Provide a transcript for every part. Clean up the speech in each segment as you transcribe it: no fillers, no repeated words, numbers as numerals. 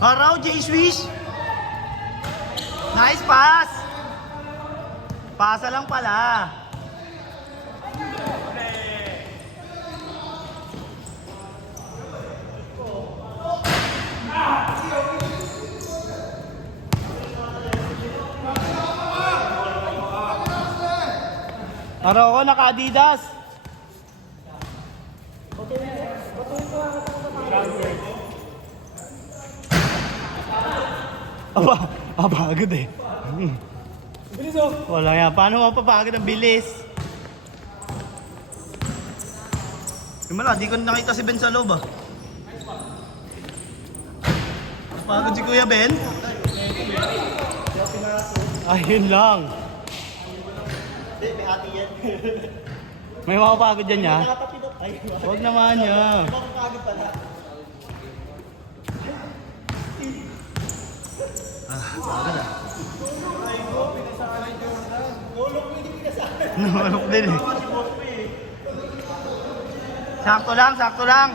Haraw, J-Swish. Nice pass. Pasa lang pala. Haraw ko, naka-Adidas. Pagod eh. Bilis oh. Wala yan. Paano mapapagod ang bilis? Yung mala, di ko nakita si Ben sa loob ah. Pagod si Kuya Ben? Ayun lang. Hindi, may ati yan. May makapagod dyan niya? Nakapapinot. Ay, Huwag naman niya. makapagod pala. Pagod ah. Ay, go, pinasahan Jordan. Ulok mo hindi pinasahan. Nalok din eh. Si boss mo eh. Sakto lang, sakto lang.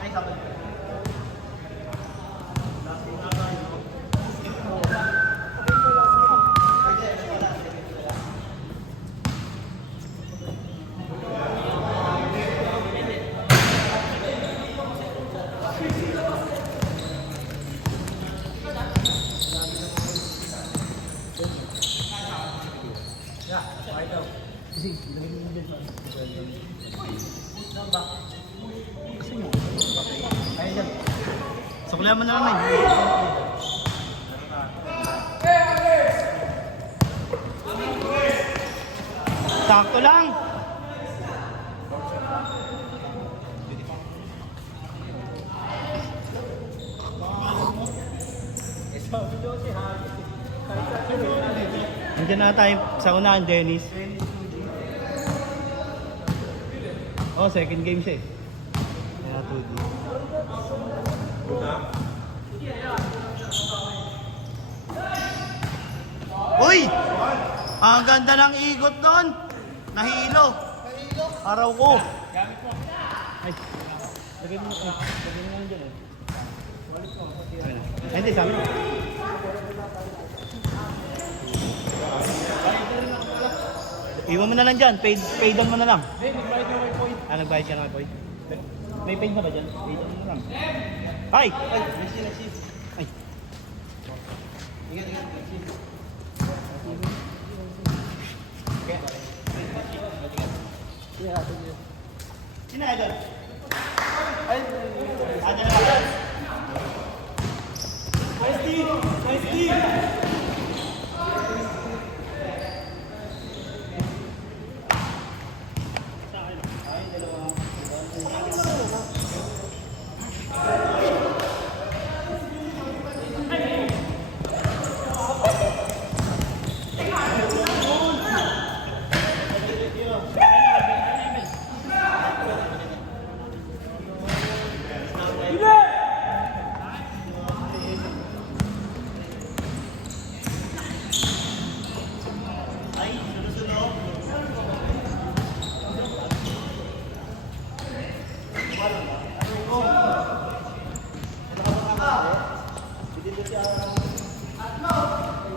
Ay, sabi. Suklihan mo na lang eh. Sakto lang. Nandiyan na tayo sa unahan, Dennis. Oh, second game siya eh. Kaya 2D. Uy! Ang ganda ng ikot doon. Nahilo. Araw ko. Ay. Lagay mo lang dyan eh. Ay, hindi, sabi mo. Iwan mo na lang dyan. Paid down mo na lang. Hindi, nagbayad na kay Point. Nagbayad ka na kay Point. May paid na ba dyan? Paid down mo na lang. Ay! Ay, nagsin. Ay. Ingat. Sino ay doon? Ay, Ada na ba? nice team! Nice team!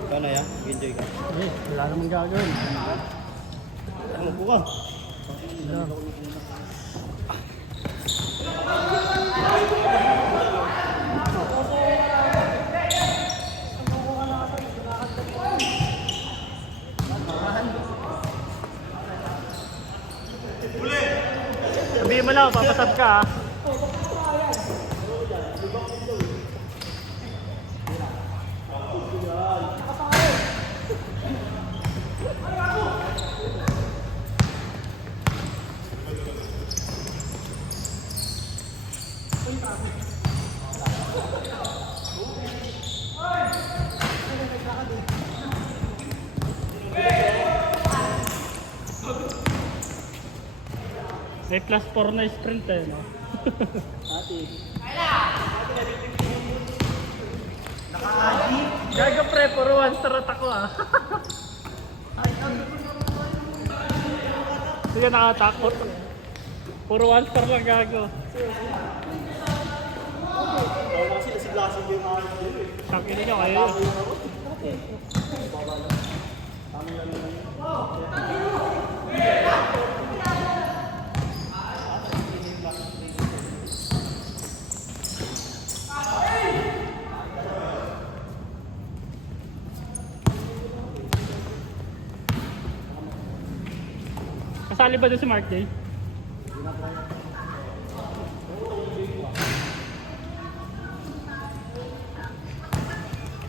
Paano yan? Enjoy ka. Eh, wala namang gagawin. Ano po ka? Sabihin mo lang, papasab ka ha. May plus 4 na sprint eh, no? Naka-adi? Gaga pre, puro one start ako ah. Sige, nakatakot. Puro one star lang gago. Wala sila si Blasing yung mga Sakin nyo kayo. Kasali ba doon si Mark J?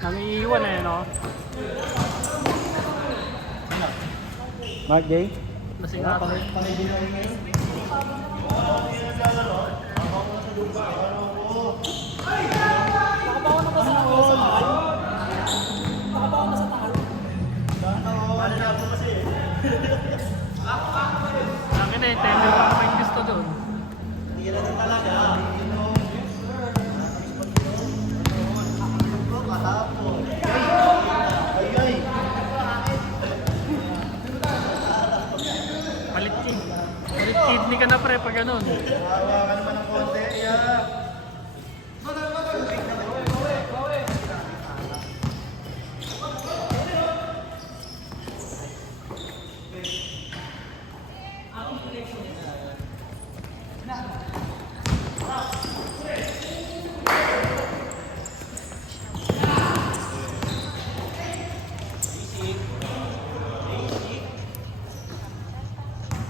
Nangiiwan eh, no? Mark J? Lasing nga ako. panay din ako ngayon. Nakabawa na ba sa takal? Nakabawa na sa takal? Ano na ako kasi Akin eh, tender pa ako yung gusto doon. hindi na din talaga. Palit kidney ka na pre pag ganun. Hawakan naman ng konti. Yeah.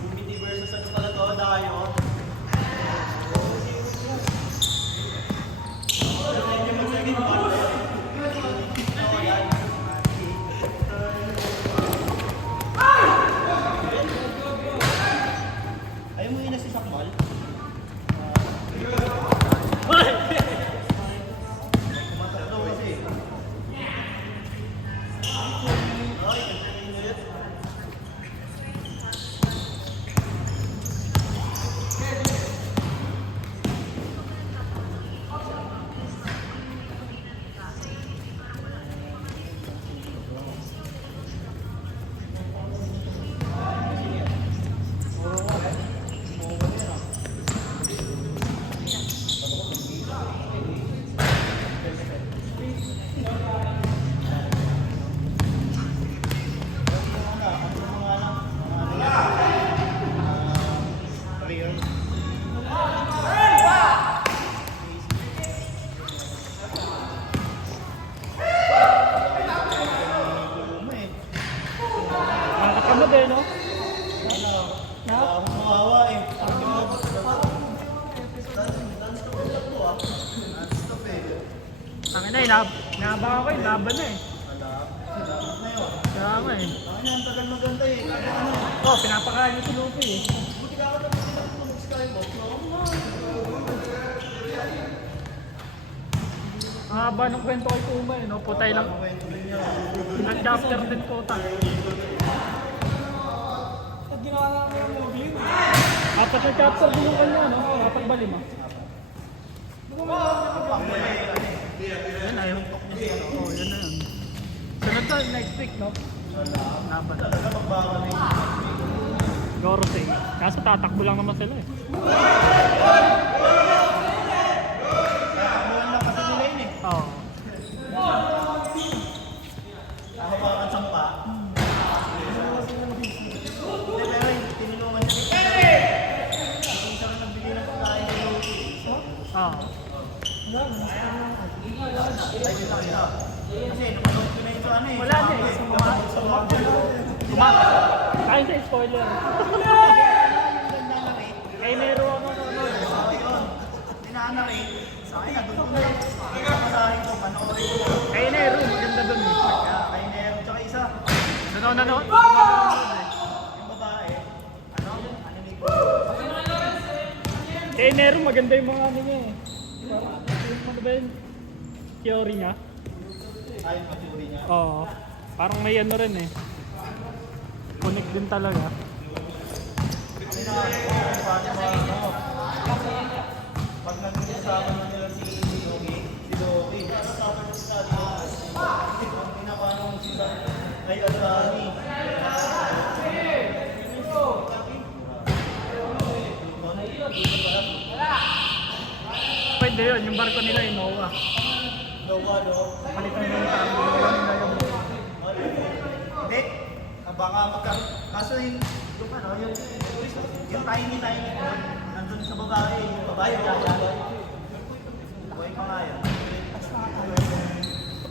Humidity versus ano pala to, Dayo. Ayaw mo yun na si Sakmal? Kumatalo kasi. Ay, kanina yun. Nakakamad eh, no? Akin na eh, naba ako eh, laban na eh. Kaya nga eh. Oh, pinapakain niyo si Luffy eh. Ang haba ng kwento kay Kuma eh, no? Putay lang. Ilang chapter din puta. At ginawa nga namin yung movie yun. Apat na chapter din yung kanya, no? Apat ba lima? Yan ayaw. Oo, yan na yun. Sunod to, next week, no? Laban. Gorosei. Kaso tatakbo lang naman sila eh. Oo. Oo. Wala na eh. Kain sa spoiler. Kay meron ako Kay Nero, maganda dun eh. Nanonood? Kay Nero, maganda yung mga ano niya eh. Ano ba yun? Theory niya? Oo. Parang may ano rin eh. Connect din talaga. Pag nag-usama na nila si Loki, ang pinapanong sila ay Asani. Pwede yun, yung barko nila Innova. Lowa, no? Palitan nila yung tabo nila yung Hindi. Baka kaso yung ano, yung tiny nandun sa babae, yung babae, giant. Buhay pa nga yan.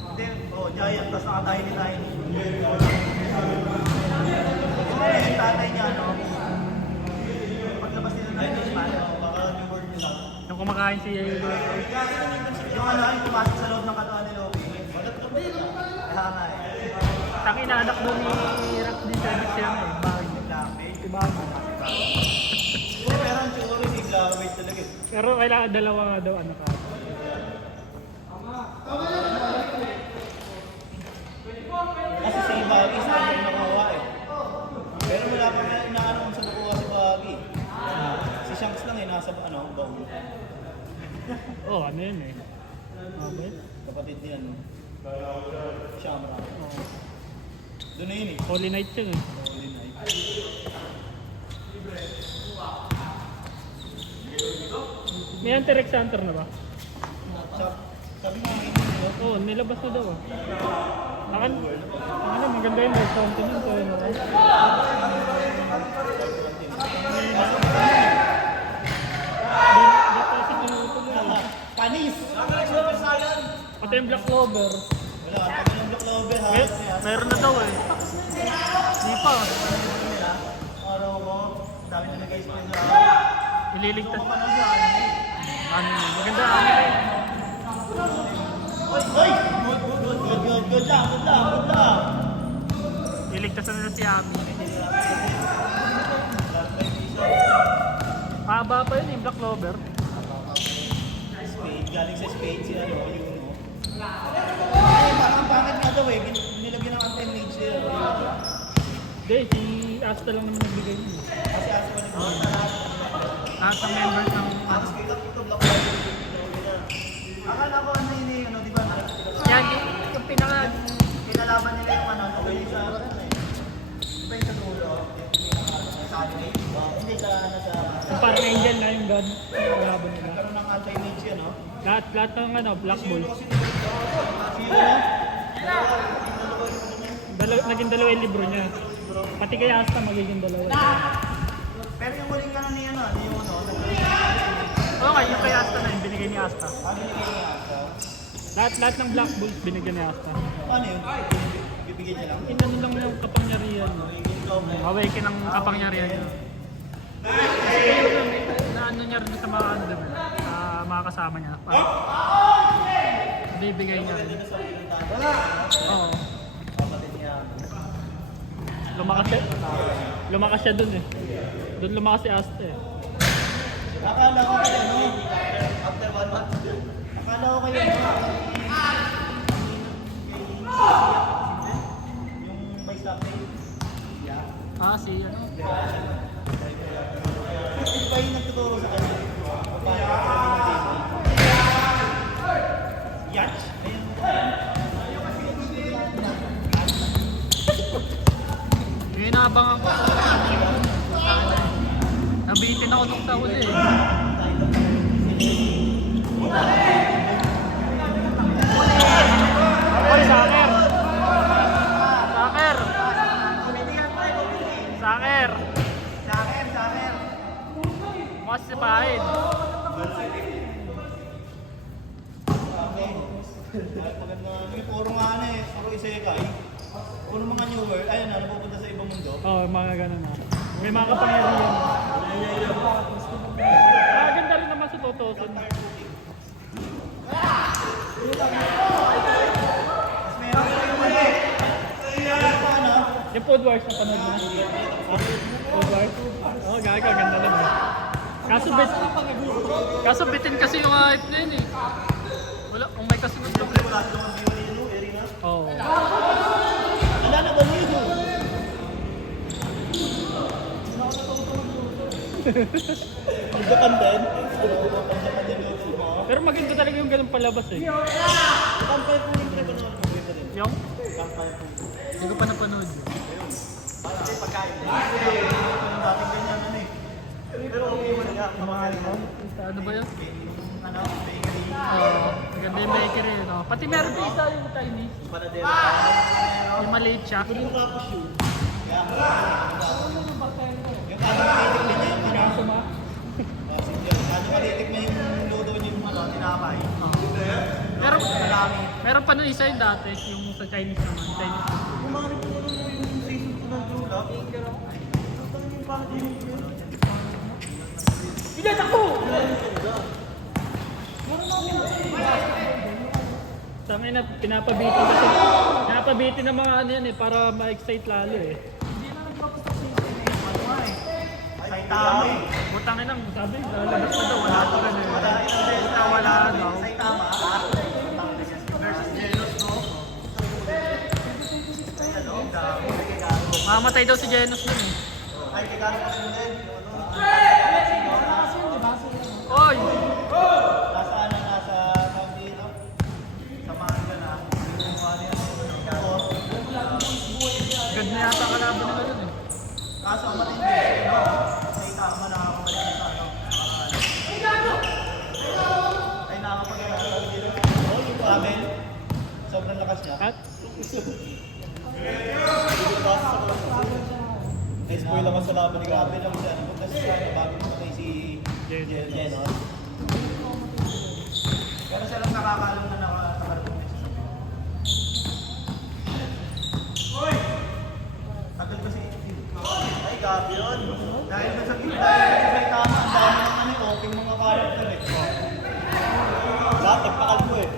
Hindi, giant, tapos naka-tiny. Yung tatay niya, no? Paglabas nila ng Englishman, baka yung word nila. Yung kumakain si Yung ano, yung pumasok sa loob ng katawan ni Loki. Kaya nga eh. ang inaanak doon ni Rock din Felix yan eh. Bagay. Si Bagay. Pero ang siguro si Glawit talaga eh. Pero kailangan dalawa nga daw anak ka. Kasi si Baggy sa kanya nakuha eh. Pero wala pa na inaano kung saan nakuha si Baggy. Si Shanks lang eh, nasa ano, baong. Oo, ano yun eh. Okay. Kapatid niya, no? Shamra. Oo. Doon na yun eh. Holy Night yun eh. Holy Night. May anti-Rex Hunter na ba? Sabi nga ngayon nila. Oo, nilabas na daw. Ano, maganda yung Rex Hunter yun. So, ano ka? Dito sa pinutuloy. Panis! Super Saiyan! Pati yung Black Clover. Wala, kami ng Black Clover ha. Meron na daw eh. Di pa. Araw ko, dami na nag-explain sa Ililigtas. Ano siya? Ano yun? Maganda ano eh. Oy! Good lang. Iligtas na nila si Abby. Haba pa yun yung Black Clover. Spade, galing sa Spade si ano, yung no. Ay, parang pangit nga daw eh, nilagyan ng anti-mage siya. Hindi, si Asta lang naman nagbigay niyo. Kasi aso ko nito. Lahat ng members ng... Tapos kita ito, Black Clover. Akala ko ano yun eh, ano, di ba? Yan, yung pinaka... Kinalaban nila yung ano, tuloy sa ano eh. Di ba yung sa dulo? Sa anime? Hindi sa ano sa... Yung parang angel na yung god. Yung kalaban nila. Nagkaroon ng anti-mage yan, no? Lahat ng ano, Black Bull. Naging dalawa yung libro niya. Pati kay Asta magiging dalawa. Pero yung huling ano ni ano, ni yung ano, Oo nga, yung kay Asta na yun, binigay ni Asta. binigay niya ata. Lahat ng Black Bulls binigyan ni Asta. Ano yun? Bibigyan niya lang? Inano lang yung kapangyarihan. Awaken ng kapangyarihan niya. Na ano niya rin sa mga ano diba? Mga kasama niya. Bibigay niya rin. Oo. Kapatid niya. Lumakas siya dun eh. Dun lumakas si Asta eh. Akala ko kayo ano? After 1 month. Akala ko kayo ano? Yung may stop day. Si ano? Hindi ba yung nagtuturo sa kanya? Paano ka pala Yatch? Yung inaabangan ko. Nabitin ako nung sa huli eh. Oy, Saker! Saker! Saker! Saker! Mas si Pahid. Maganda. May puro nga ano eh. Puro isekai. Puro mga new world. Ayun na, napupunta sa ibang mundo. Oo, mga ganun na. May mga kapangyarihan. Ganda rin naman sa Totoson. Yung Food Wars na panood mo? Food Wars? Oo, gaga, ganda rin eh. Kaso bitin kasi yung hype na yun eh. Wala, kung may kasunod lang. Oo. Wala na ba nito? Japan din? Japan din luto mo? Pero maganda talaga yung ganun palabas eh. Kampay po yung pinapanood mo rin rin. Yung? Kampay po. Hindi ko pa napanood yun. Kasi pagkain. Yung dating ganyan ano eh. Pero okay mo Yung mga ano, ano ba yun? Ano, bakery. Maganda yung bakery, no? Pati meron din isa yung Chinese. Panadero. Yung maliit siya. Yung tapos yun. Yung kano malitik din niya yung ano. Kano malitik na yung luto niya yung ano, tinapay. Meron, Malami. meron pa nung isa yung dati, yung sa Chinese naman. Chinese. Kumarin po yung season ko ng julap. Hindi, ako! Tangin na, pinapabitin ng mga ano yan eh, para ma-excite lalo eh. Saitama eh. Butangin lang, sabi, lalabas na daw, wala pa rin eh. Wala daw. Saitama. Versus Jelos, no? Ayan, no? Mamatay daw si Genos nun eh. Ay, kikano pa rin din. Oy! Nasa ano, nasa tawag dito? Sa manga na. Gad na yata kalaban nila dun eh. Kaso ang matindi, no? Saitama nakakabalik sa ano. Ay, nakakapag-alala dito. Oh, yung Abel. Sobrang lakas niya. At? Na-spoil ako sa laban ni Grabe lang siya. Punta siya bago matay si Jenos. Pero siya lang nakakalong na nakakarapin siya. Uy! Tagal kasi. Ay, gabi yun. Dahil ba sa gitna, may tama. Ang dami ng ano, open mga character eh. Lahat, nagpakal ko eh.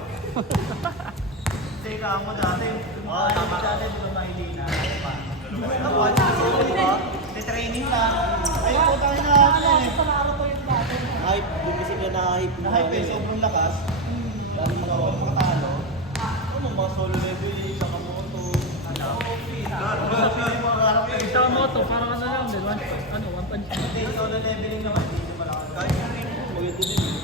Teka mo dati. Tama dati, di ba mahilina? Training lang. Ay, putang ina ako na eh. Hype, bumisip na na-hype. Na-hype eh, sobrang lakas. Dami mga talo. Ano, mga solo level eh, sa Kamoto. Isa mo to, parang ano lang din, one punch. Hindi, solo leveling naman. Hindi malakas. Kahit yung rin, maganda din eh.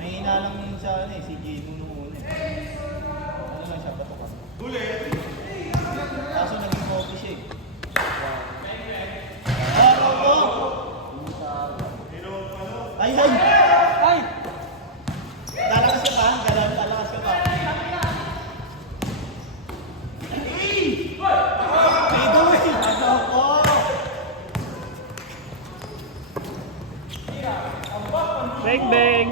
Mahina lang yun sa ano eh, si Gino nung una eh. Ano lang siya, bato ka. Kaso naging coffee siya eh. Ay, ay! Ay! Lalakas ka pa? Lalakas ka pa? May duwi! Ano ko? Bang bang!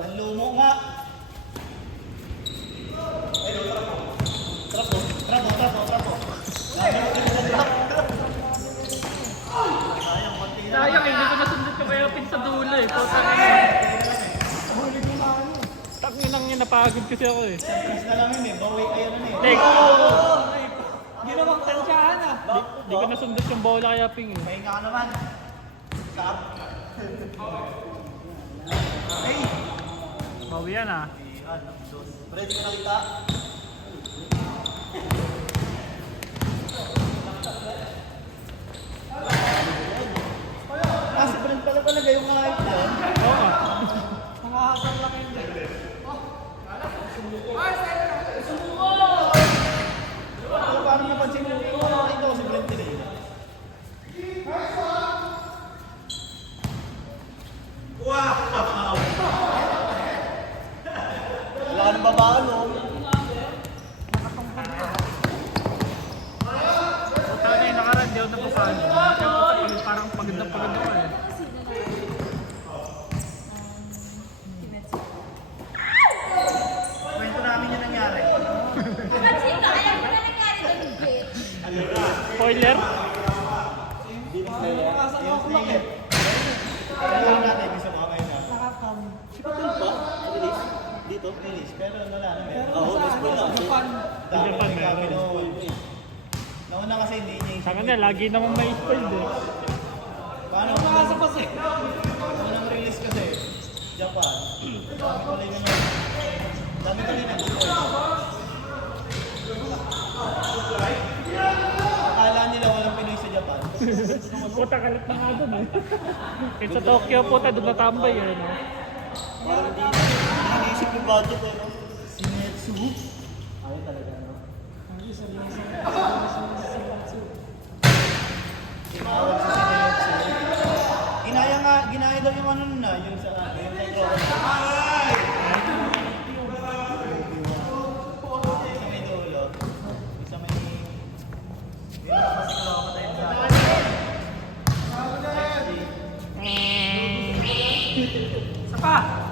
Ang lumo nga! Trapo. Sayang eh, hindi ko nasundot ko kaya pin sa dulo eh. Puta na Takinang yun, napagod kasi ako eh. Chris na lang yun eh, bawi kayo nun eh. Like, Ginawang tansyahan ah. hindi ko nasundot yung bola kaya ping eh. Pahinga ka naman. Sab. Hey! Bawi yan ah. Ready ka na kita? Si Brent pala talaga yung kahit yan. Oo ah. Nakakasal lang yun. Pero parang napansin mo, nakita ko si Brent today. Wala ka ng babaan, no? Puta na yung nakaraan, di ako napapagod. Parang pagod na pagod ako eh. Kwento namin yung nangyari. Spoiler? Alam natin, gusto mo kayo na. Si Patul ba? Release? Dito? Release, pero wala na. Oo, na-spoil na. Dami Japan, na kami meron. noon. Nauna kasi hindi niya Sa kanya, lagi naman may spoil eh. Paano Nakasapas eh. unang release kasi, Japan. Dami tuloy naman. Dami tuloy na gusto. Akala nila walang Pinoy sa Japan. Puta, kalit na nga dun eh. Kahit sa Tokyo, puta, doon natambay eh. No? Parang hindi naisip yung budget eh. No? Sinetsu? lang talaga, no? Hindi, seryoso. Seryoso. Tinawag sa Seryoso. Ginaya daw yung ano na, yung sa Ay! Isa may dulo. Isa may... Hindi mo kasi kalawakatayin sa akin. Isa pa!